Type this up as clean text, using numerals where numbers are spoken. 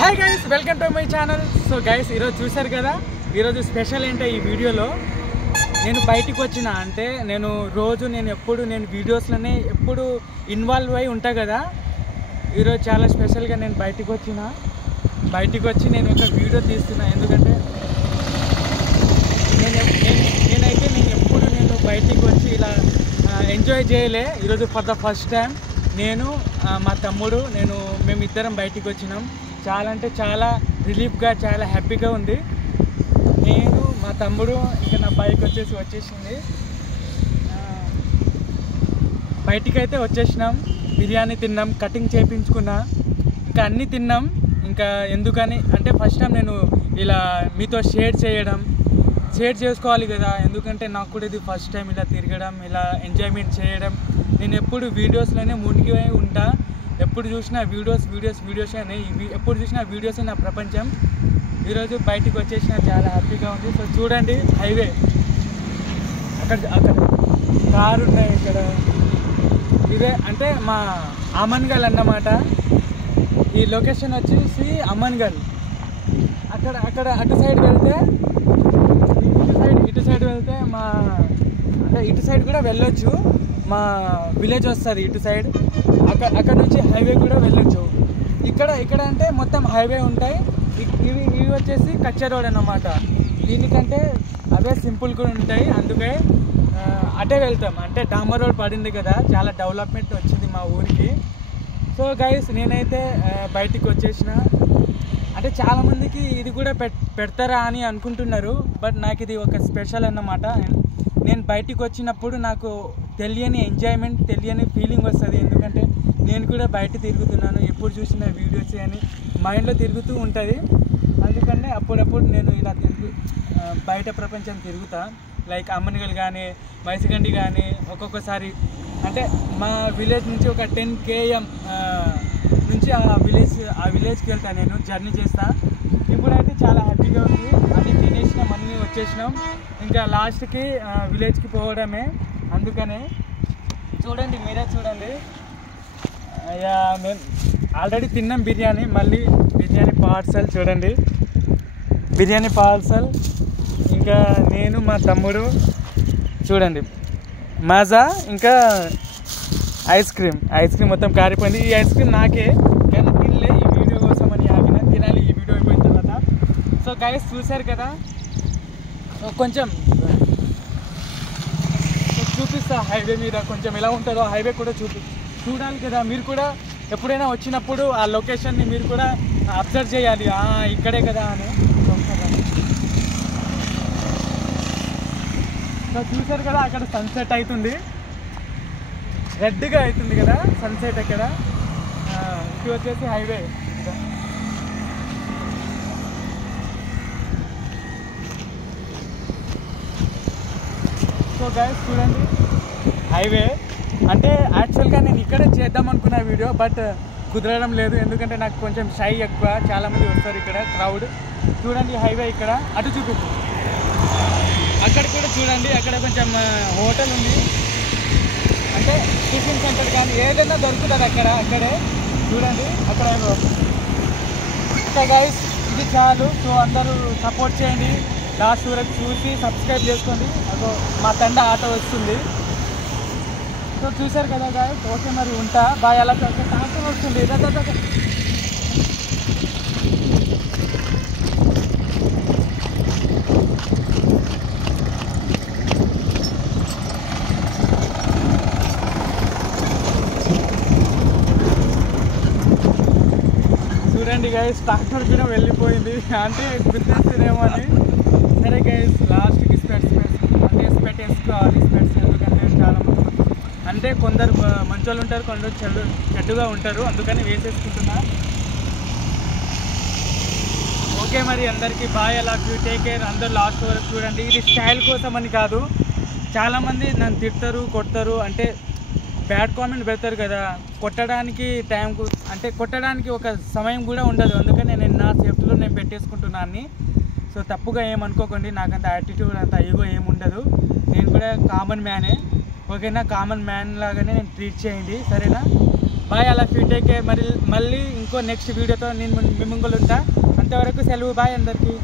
Hi guys, welcome to my channel. So guys, ఈరోజు చూశారు కదా, ఈరోజు స్పెషల్ ఏంటో ఈ వీడియోలో నేను బయటికి వచ్చిన అంటే నేను ఎప్పుడు వీడియోస్లోనే ఎప్పుడు ఇన్వాల్వ్ అయి ఉంటా కదా. ఈరోజు చాలా స్పెషల్గా నేను బయటికి వచ్చి నేను ఒక వీడియో తీస్తున్నా. ఎందుకంటే నేను ఎప్పుడు బయటికి వచ్చి ఇలా ఎంజాయ్ చేయలే. ఈరోజు ఫర్ ద ఫస్ట్ టైం నేను మా తమ్ముడు మేమిద్దరం బయటికి వచ్చినాం. చాలా అంటే చాలా రిలీఫ్గా, చాలా హ్యాపీగా ఉంది. నేను మా తమ్ముడు ఇంకా నా బైక్ వచ్చేసింది. బయటికి అయితే వచ్చేసినాం. బిర్యానీ తిన్నాం, కటింగ్ చేయించుకున్నా, ఇంకా అన్నీ తిన్నాం. ఇంకా ఎందుకని అంటే ఫస్ట్ టైం నేను ఇలా మీతో షేర్ చేసుకోవాలి కదా. ఎందుకంటే నాకు కూడా ఇది ఫస్ట్ టైం ఇలా తిరగడం, ఇలా ఎంజాయ్మెంట్ చేయడం. నేను ఎప్పుడు వీడియోస్లోనే మునిగి ఉంటా. ఎప్పుడు చూసినా వీడియోస్ అని ఎప్పుడు చూసినా వీడియోసే నా ప్రపంచం. ఈరోజు బయటికి వచ్చేసిన చాలా హ్యాపీగా ఉంది. సో చూడండి, హైవే అక్కడ కారు ఉన్నాయి. ఇక్కడ ఇదే అంటే మా అమన్గల్ అన్నమాట. ఈ లొకేషన్ వచ్చేసి అమన్గల్. అక్కడ అటు సైడ్ వెళ్తే ఇటు సైడ్ వెళ్తే ఇటు సైడ్ కూడా వెళ్ళొచ్చు. మా విలేజ్ వస్తుంది ఇటు సైడ్. అక్కడ నుంచి హైవే కూడా వెళ్ళొచ్చు. ఇక్కడ అంటే మొత్తం హైవే ఉంటాయి. ఇవి వచ్చేసి కచ్చా రోడ్ అన్నమాట. దీనికంటే అవే సింపుల్ కూడా ఉంటాయి. అందుకే అటే వెళ్తాం. అంటే డాంబర్ రోడ్ పడింది కదా, చాలా డెవలప్మెంట్ వచ్చింది మా ఊరికి. సో గైస్, నేనైతే బయటికి వచ్చేసిన. అంటే చాలామందికి ఇది కూడా పెడతారా అని అనుకుంటున్నారు. బట్ నాకు ఇది ఒక స్పెషల్ అన్నమాట. నేను బయటికి వచ్చినప్పుడు నాకు తెలియని ఎంజాయ్మెంట్, తెలియని ఫీలింగ్ వస్తుంది. ఎందుకంటే నేను కూడా బయట తిరుగుతున్నాను. ఎప్పుడు చూసిన వీడియోస్ అని మైండ్లో తిరుగుతూ ఉంటుంది. అందుకనే అప్పుడప్పుడు నేను ఇలా బయట ప్రపంచం తిరుగుతా. లైక్ అమ్మన్గల్ కానీ, మైసిగండి కానీ. ఒక్కొక్కసారి అంటే మా విలేజ్ నుంచి ఒక 10 km నుంచి ఆ విలేజ్కి వెళ్తాను. నేను జర్నీ చేస్తా. ఇప్పుడైతే చాలా హ్యాపీగా ఉంది. అన్నీ తినేసినాం, అన్నీ వచ్చేసినాం. ఇంకా లాస్ట్కి విలేజ్కి పోవడమే. అందుకనే చూడండి, మీరే చూడండి. మేము ఆల్రెడీ తిన్నాం బిర్యానీ. మళ్ళీ బిర్యానీ పార్సల్ చూడండి, బిర్యానీ పార్సల్. ఇంకా నేను మా తమ్ముడు చూడండి, మాజా, ఇంకా ఐస్ క్రీమ్ మొత్తం కారిపోయింది. ఈ ఐస్ క్రీమ్ నాకే, కానీ తినలే. ఈ వీడియో కోసం అని ఆగిన, తినాలి ఈ వీడియో అయిపోయిన తర్వాత. సో గైస్, చూశారు కదా, కొంచెం చూపిస్తా హైవే మీద కొంచెం ఎలా ఉంటుందో. హైవే కూడా చూడాలి కదా. మీరు కూడా ఎప్పుడైనా వచ్చినప్పుడు ఆ లొకేషన్ని మీరు కూడా అబ్జర్వ్ చేయాలి. ఇక్కడే కదా అని. చూసారు కదా, అక్కడ సన్సెట్ అవుతుంది. రెడ్గా అవుతుంది కదా సన్సెట్ అక్కడ. ఇది వచ్చేసి హైవే. సో గైస్, చూడండి హైవే. అంటే యాక్చువల్గా నేను ఇక్కడే చేద్దాం అనుకున్న వీడియో, బట్ కుదరడం లేదు. ఎందుకంటే నాకు కొంచెం షై ఎక్కువ. చాలామంది వస్తారు ఇక్కడ, క్రౌడ్. చూడండి హైవే ఇక్కడ. అటు చూపించు, అక్కడ కూడా చూడండి. అక్కడ కొంచెం హోటల్ ఉంది. అంటే టిఫిన్ సెంటర్ కానీ ఏదైనా దొరుకుతుంది అక్కడే. చూడండి అక్కడ. ఇంకా గైస్, ఇది చాలు. సో అందరూ సపోర్ట్ చేయండి. లాస్ట్ వరకు చూసి సబ్స్క్రైబ్ చేసుకోండి. అదో మా తండ ఆటో వస్తుంది. సో చూశారు కదా గైస్. ఓకే, మరి ఉంటా. బాయ్. అలా ట్రాక్టర్ వస్తుంది. చూడండి గైస్, ట్రాక్టర్ కూడా వెళ్ళిపోయింది. అంటే గుర్తిస్తేనేమో అని. సరే గైస్, లాస్ట్కి స్పెట్స్ వేసుకోవాలి. స్పెట్స్ ఎందుకంటే చాలా అంటే కొందరు మంచోళ్ళు ఉంటారు, కొందరు చెడ్డుగా ఉంటారు. అందుకని వేసేసుకుంటున్నా. ఓకే, మరి అందరికీ బాయ్. అలా టేక్ కేర్. అందరూ లాస్ట్ వరకు చూడండి. ఇది స్టైల్ కోసం అని కాదు. చాలామంది నన్ను తిడతారు, కొడతారు. అంటే బ్యాడ్ కామెంట్ పెడతారు కదా. కొట్టడానికి టైంకు అంటే కొట్టడానికి ఒక సమయం కూడా ఉండదు. అందుకని నేను నా సేఫ్టీలో నేను పెట్టేసుకుంటున్నాను. సో తప్పుగా ఏమనుకోకండి. నాకంత యాటిట్యూడ్, అంత ఈగో ఏముండదు. నేను కూడా కామన్ మ్యానే. ఓకేనా? కామన్ మ్యాన్ లాగానే నేను ట్రీట్ చేయండి, సరేనా? బాయ్. అలా ఫీటేక్ మళ్ళీ ఇంకో నెక్స్ట్ వీడియోతో నేను మీ ముంగలు ఉంటా. అంతవరకు సెలవు. బాయ్ అందరికీ.